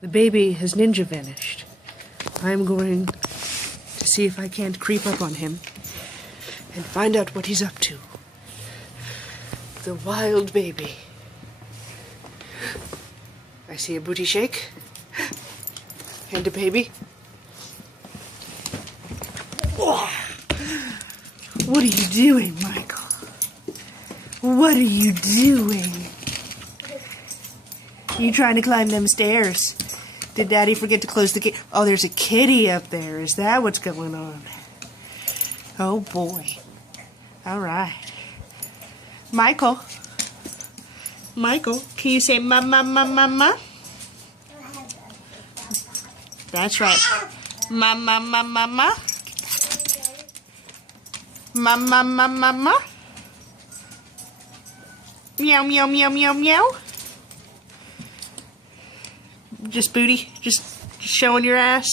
The baby has ninja vanished. I'm going to see if I can't creep up on him and find out what he's up to. The wild baby. I see a booty shake. And a baby. What are you doing, Michael? What are you doing? You trying to climb them stairs? Did Daddy forget to close the gate? Oh, there's a kitty up there. Is that what's going on? Oh, boy. All right. Michael. Michael, can you say mama, mama, mama? That's right. Mama, mama, mama. Mama, mama, mama. Meow, meow, meow, meow, meow. Just booty, just showing your ass.